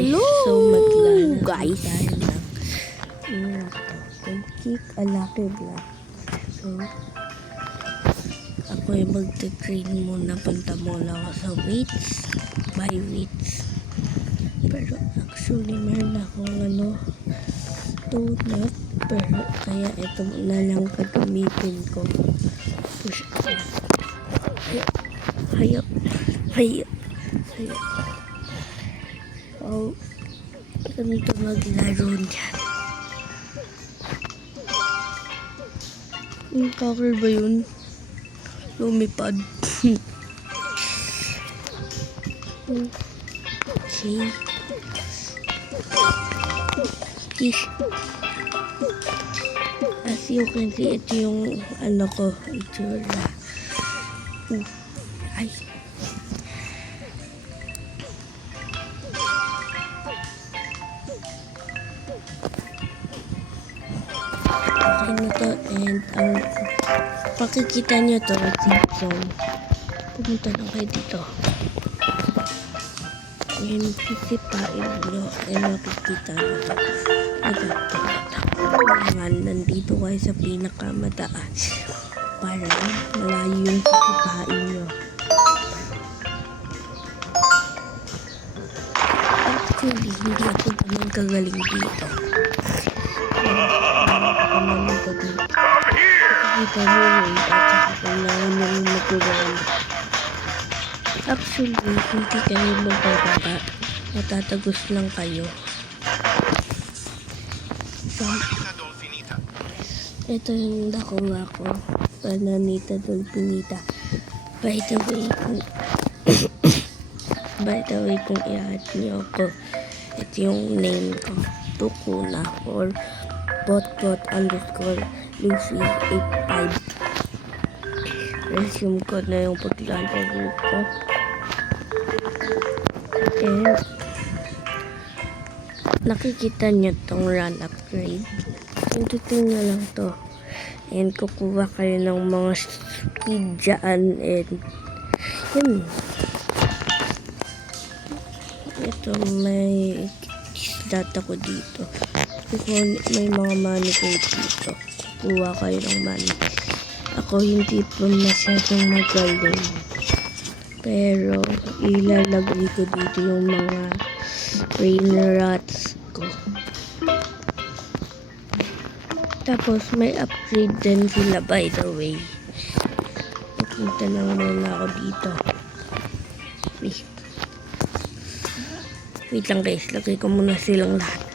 Hello, so maglalaro guys. tayo ng kick a lucky block. So, ako ay magte-train muna, punta muna ako sa weights, by weights. Pero actually meron akong donut, pero kaya ito na lang gagamitin ko. Push up. Hayo. Oh, ganito maglaro niyan. Yung cover ba yun? Lumipad. Okay. As you can see, ito yung ko, itsura. Ay. Okay na to, and pakikita nyo to, zone. Pumunta na kayo dito. Yan, sisipain nyo, and makikita nyo to. Nandito kayo sa pinakamataas para malayo yung sisipain nyo. Actually, hindi ako ganun kagaling dito. Kita mo yun, at saka kailangan mo yung maturuan. Actually, hindi kayo magbababa. Matatagos lang kayo. So, ito yung nakuha ko. Bananita Dolphinita. By the way, kung i-add niyo ako, ito yung name ko. Tukuna or bot_Luffy85. Resume ko na yung paglalaro ko. And nakikita nyo tong run upgrade. Pindutin nyo lang to. And kukuha kayo ng mga speed dyan. And yun. Ito may stat ako dito. Kung may mga money kayo dito, kuha kayo ng money. Ako hindi pa masyadong magaling, pero ilalagay ko dito yung mga brain rats ko. Tapos may upgrade din sila, by the way. Pupunta lang muna ako dito. Wait lang guys, lagay ko muna silang lahat.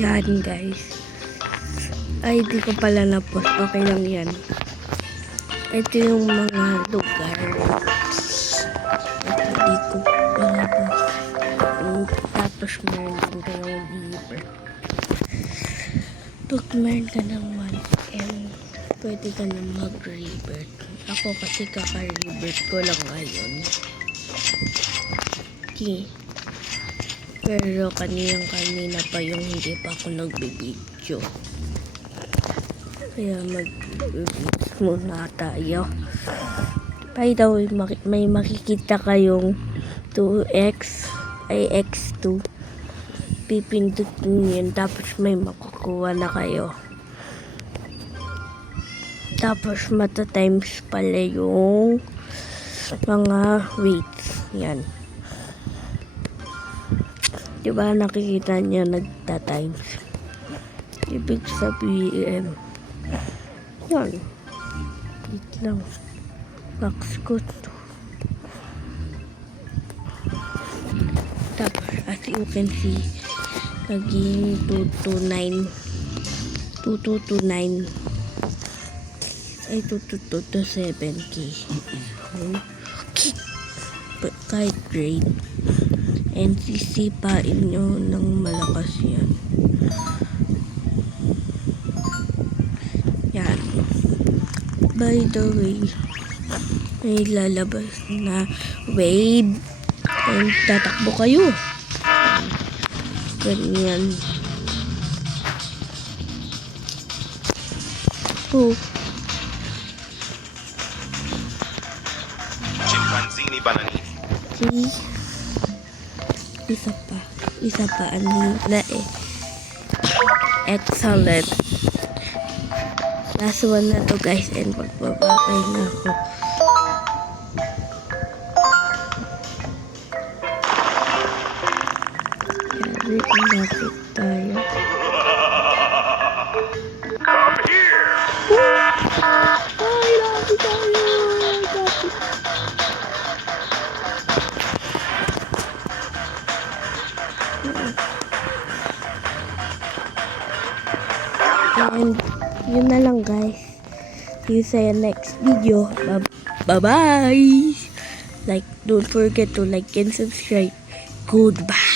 Yan guys. Ay, di ko pala na-post. Okay lang yan. Ito yung mga lugar. Ito, di ko pala post. Tapos meron din kayong river. Pag meron ka ng 1M, pwede ka na mag-river. Ako kasi kaka-river ko lang ngayon. Okay. Pero kanina pa yung hindi pa ako nagbibidyo. Kaya mag-video muna tayo. By the way, may makikita kayong 2x ay x2. Pipindutin yun. Tapos may makukuha na kayo. Tapos mata-times pala yung mga weights. Yan. Diba nakikita niya nagta-times. Ibig sabihin, yan. Wait lang. Box ko to. Tapos, as you can see, naging 2229. 2229. Ay, 2227K. But kahit grade. And sisipain nyo ng malakas yan. Yan. By the way, may lalabas na wave. And tatakbo kayo. Ganyan. Oh. Chimpanzini bananini. See? Isa pa. Ano na eh. Excellent. Last one na to guys. And magbabakay na ako. Lapit tayo. Come here. Ay, lapit tayo. Lapit. And yun na lang guys. See you sa next video. Bye-bye. Like, don't forget to like and subscribe. Goodbye.